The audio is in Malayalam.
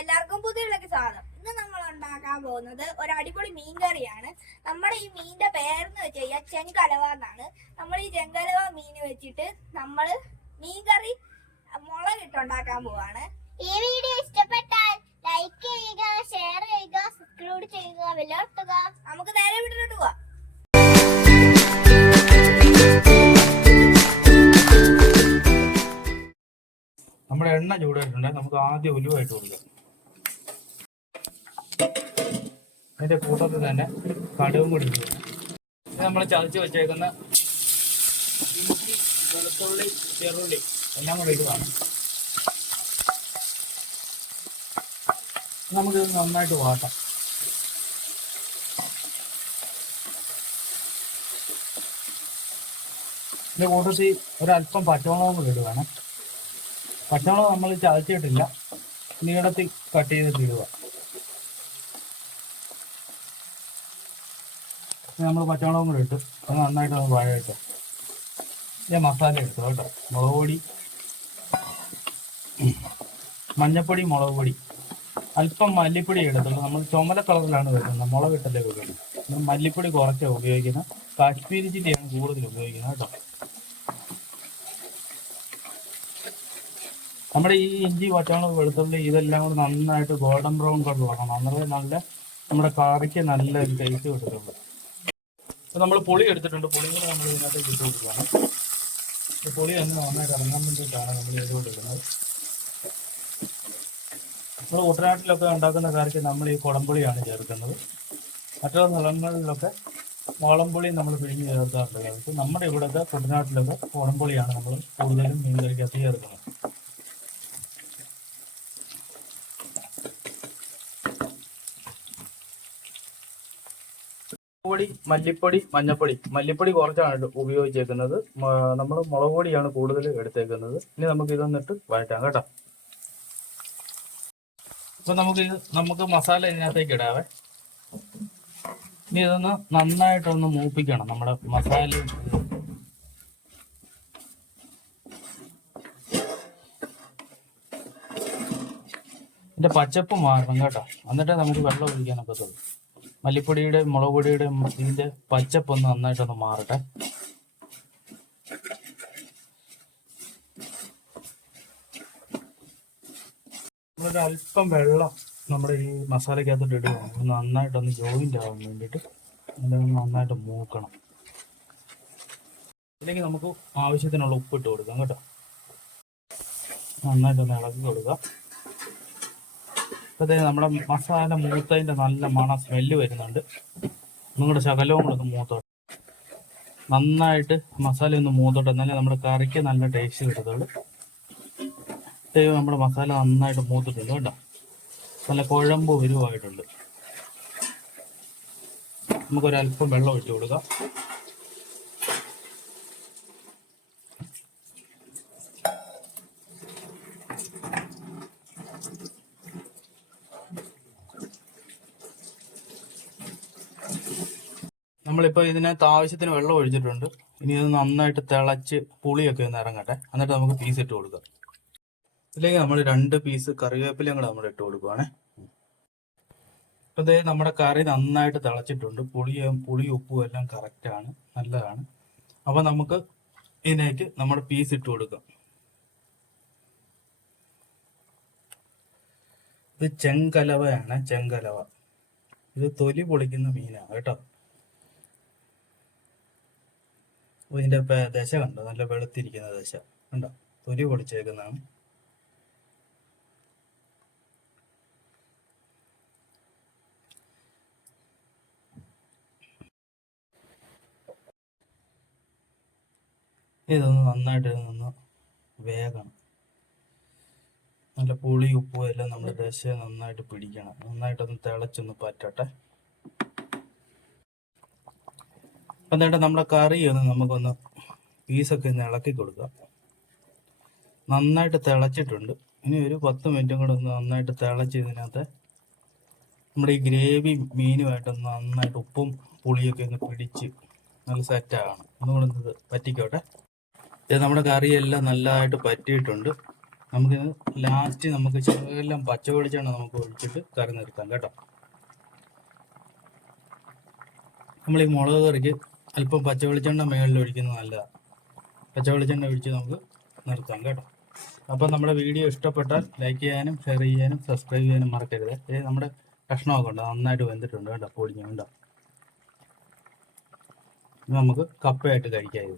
എല്ലാവർക്കും പുതിയതിലേക്ക് സ്വാഗതം. ഇന്ന് നമ്മൾ ഉണ്ടാക്കാൻ പോകുന്നത് ഒരു അടിപൊളി മീൻ കറിയാണ്. നമ്മുടെ ഈ മീനിന്റെ പേരെന്ന് വെച്ച് കഴിഞ്ഞാൽ ചെങ്കലവ എന്നാണ്. നമ്മൾ ഈ ചെങ്കലവ മീൻ വെച്ചിട്ട് നമ്മൾ മീൻ കറി മുളകിട്ടുണ്ടാക്കാൻ പോവാണ്. ഈ വീഡിയോ ഇഷ്ടപ്പെട്ടാൽ ലൈക്ക് ചെയ്യുക, ഷെയർ ചെയ്യുക, സബ്സ്ക്രൈബ് ചെയ്യുക, ബെല്ലൊട്ടുക. നമുക്ക് നേരെ വീട്ടിലോട്ട് പോവാം. നമ്മുടെ എണ്ണ ചൂടായിട്ടുണ്ട്. നമുക്ക് ആദ്യം ഉലുവായിട്ട് കൊടുക്കാം. അതിന്റെ കൂട്ടത്തിൽ തന്നെ കടുകും കൂടി ഇടുക. നമ്മൾ ചതച്ച് വെച്ചേക്കുന്ന ഇഞ്ചി, വെളുത്തുള്ളി, ചെറുള്ളി എല്ലാം കൂടി ഇടുകയാണ്. നമുക്കിത് നന്നായിട്ട് വാട്ടാം. ഇതിന്റെ കൂട്ടത്തിൽ ഒരല്പം പച്ചമുളകും കൂടി ഇടുകയാണ്. പച്ചമുളക് നമ്മൾ ചതച്ചിട്ടില്ല, നീളത്തിൽ കട്ട് ചെയ്തിട്ട് ഇടുക. നമ്മൾ പച്ചമുളകും കൂടി ഇട്ട് അത് നന്നായിട്ട് നമുക്ക് വഴയിട്ട് ഞാൻ മസാല എടുത്തു കേട്ടോ. മുളക് പൊടി, മഞ്ഞപ്പൊടി, മുളക് പൊടി, അല്പം മല്ലിപ്പൊടി എടുത്തുള്ളൂ. നമ്മൾ ചുമല കളറിലാണ് വരുന്നത്, മുളക് ഇട്ടല്ലേ ഉപയോഗിക്കുന്നത്. മല്ലിപ്പൊടി കുറച്ചാണ് ഉപയോഗിക്കുന്നത്. കാശ്മീരി ചില്ലിയാണ് കൂടുതൽ ഉപയോഗിക്കുന്നത് കേട്ടോ. നമ്മുടെ ഈ ഇഞ്ചി, പച്ചമുളക്, വെളുത്തുള്ളി ഇതെല്ലാം കൂടെ നന്നായിട്ട് ഗോൾഡൻ ബ്രൗൺ കളർ വേണം. അന്നേരം നല്ല നമ്മുടെ കറിക്ക് നല്ല ഒരു ടേസ്റ്റ് കിട്ടുള്ളൂ. അപ്പോൾ നമ്മൾ പുളി എടുത്തിട്ടുണ്ട്. പുളിയും കൂടെ നമ്മൾ ഇതിനകത്തേക്ക് ഇട്ട് കൊടുക്കുകയാണ്. പുളി ഒന്ന് നന്നായിട്ട് ഇറങ്ങാൻ വേണ്ടിയിട്ടാണ് നമ്മൾ ചെയ്തുകൊണ്ട് ഇടുന്നത്. നമ്മൾ കുട്ടനാട്ടിലൊക്കെ ഉണ്ടാക്കുന്ന കറിക്ക് നമ്മൾ ഈ കുടംപുളിയാണ് ചേർക്കുന്നത്. മറ്റുള്ള സ്ഥലങ്ങളിലൊക്കെ മുളംപുളി നമ്മൾ പിഴിഞ്ഞ് ചേർക്കാറുണ്ട്. നമ്മുടെ ഇവിടുത്തെ കുട്ടനാട്ടിലൊക്കെ കുടംപുളിയാണ് നമ്മൾ കൂടുതലും മീൻ കറിക്കകത്ത് ചേർക്കുന്നത്. പൊടി, മല്ലിപ്പൊടി, മഞ്ഞപ്പൊടി. മല്ലിപ്പൊടി കുറച്ചാണ് ഉപയോഗിച്ചേക്കുന്നത്. നമ്മൾ മുളക് പൊടിയാണ് കൂടുതൽ എടുത്തേക്കുന്നത്. ഇനി നമുക്ക് ഇതൊന്നിട്ട് വഴറ്റാം കേട്ടോ. അപ്പൊ നമുക്ക് മസാല ഇതിനകത്തേക്ക് ഇടാവേ. ഇനി ഇതൊന്ന് നന്നായിട്ടൊന്ന് മൂപ്പിക്കണം. നമ്മുടെ മസാലയും ഇതിന്റെ പച്ചപ്പ് മാറണം കേട്ടോ. എന്നിട്ടേ നമുക്ക് വെള്ളം ഒഴിക്കാനൊക്കെ തോന്നും. മല്ലിപ്പൊടിയുടെ, മുളക് പൊടിയുടെ ഇതിന്റെ പച്ചപ്പൊന്ന് നന്നായിട്ടൊന്ന് മാറട്ടെ. നമ്മളൊരു അല്പം വെള്ളം നമ്മുടെ ഈ മസാലക്കകത്തോട്ട് ഇടുക. നന്നായിട്ടൊന്ന് ജോയിന്റ് ആവാൻ വേണ്ടിയിട്ട് നന്നായിട്ട് മൂക്കണം. അല്ലെങ്കിൽ നമുക്ക് ആവശ്യത്തിനുള്ള ഉപ്പിട്ട് കൊടുക്കാം കേട്ടോ. നന്നായിട്ടൊന്ന് ഇളക്കി കൊടുക്കുക. അപ്പോഴത്തേക്ക് നമ്മുടെ മസാല മൂത്തതിൻ്റെ നല്ല മണം, സ്മെല്ല് വരുന്നുണ്ട്. നിങ്ങളുടെ ശകലവും കൂടെ ഒന്ന് മൂത്തോട്ടെ. നന്നായിട്ട് മസാല ഒന്ന് മൂത്തോട്ടെ, എന്നാലേ നമ്മുടെ കറിക്ക് നല്ല ടേസ്റ്റ് കിട്ടത്തുള്ളൂ. നമ്മുടെ മസാല നന്നായിട്ട് മൂത്തിട്ടുണ്ട് കേട്ടോ. നല്ല കുഴമ്പ് വരുവായിട്ടുണ്ട്. നമുക്കൊരല്പം വെള്ളം ഒഴിച്ചു കൊടുക്കാം. നമ്മളിപ്പോൾ ഇതിനകത്ത് ആവശ്യത്തിന് വെള്ളം ഒഴിച്ചിട്ടുണ്ട്. ഇനി ഇത് നന്നായിട്ട് തിളച്ച് പുളിയൊക്കെ ഒന്ന് ഇറങ്ങട്ടെ. എന്നിട്ട് നമുക്ക് പീസ് ഇട്ട് കൊടുക്കാം. ഇതിലേക്ക് നമ്മൾ 2 പീസ് കറിവേപ്പിലയും കൂടെ നമ്മൾ ഇട്ട് കൊടുക്കുവാണേ. അപ്പോൾ ഇതേ നമ്മുടെ കറി നന്നായിട്ട് തിളച്ചിട്ടുണ്ട്. പുളി ഉപ്പും എല്ലാം കറക്റ്റാണ്, നല്ലതാണ്. അപ്പോൾ നമുക്ക് ഇതിനായിട്ട് നമ്മുടെ പീസ് ഇട്ട് കൊടുക്കാം. ഇത് ചെങ്കലവയാണ്, ചെങ്കലവ. ഇത് തൊലി പൊളിക്കുന്ന മീനാണ് കേട്ടോ. ഇതിന്റെ ദശ കണ്ടോ, നല്ല വെളുത്തിരിക്കുന്ന ദശ കണ്ടോ, തൊലി പൊളിച്ചേക്കുന്നതാണ്. ഇതൊന്ന് നന്നായിട്ട് നിന്ന് വേഗണം. നല്ല പുളി ഉപ്പും എല്ലാം നമ്മുടെ ദശ നന്നായിട്ട് പിടിക്കണം. നന്നായിട്ടൊന്ന് തിളച്ചൊന്ന് പറ്റട്ടെ. എന്നിട്ട് നമ്മുടെ കറി ഒന്ന് നമുക്കൊന്ന് പീസൊക്കെ ഒന്ന് ഇളക്കി കൊടുക്കാം. നന്നായിട്ട് തിളച്ചിട്ടുണ്ട്. ഇനി ഒരു 10 മിനിറ്റും കൂടെ ഒന്ന് നന്നായിട്ട് തിളച്ച് ഇതിനകത്ത് നമ്മുടെ ഈ ഗ്രേവി മീനുമായിട്ടൊന്ന് നന്നായിട്ട് ഉപ്പും പുളിയൊക്കെ ഒന്ന് പിടിച്ച് നല്ല സെറ്റാകണം. ഒന്നുകൂടെ ഒന്ന് പറ്റിക്കോട്ടെ. ഇത് നമ്മുടെ കറിയെല്ലാം നല്ലതായിട്ട് പറ്റിയിട്ടുണ്ട്. നമുക്കിത് ലാസ്റ്റ് നമുക്ക് ചെറുതെല്ലാം പച്ച വെളിച്ചെണ്ണ നമുക്ക് ഒഴിച്ചിട്ട് കറി നിർത്താം കേട്ടോ. നമ്മൾ ഈ മുളക് കറിക്ക് അല്പം പച്ച വെളിച്ചെണ്ണ മേളിൽ ഒഴിക്കുന്നത് നല്ലതാണ്. പച്ച വെളിച്ചെണ്ണ ഒഴിച്ച് നമുക്ക് നിർത്താം കേട്ടോ. അപ്പം നമ്മുടെ വീഡിയോ ഇഷ്ടപ്പെട്ടാൽ ലൈക്ക് ചെയ്യാനും ഷെയർ ചെയ്യാനും സബ്സ്ക്രൈബ് ചെയ്യാനും മറക്കരുത്. നമ്മുടെ കഷ്ണമൊക്കെ ഉണ്ട്, നന്നായിട്ട് വെന്തിട്ടുണ്ട് കേട്ടോ, പൊടിഞ്ഞു കേട്ടോ. നമുക്ക് കപ്പയായിട്ട് കഴിക്കാം.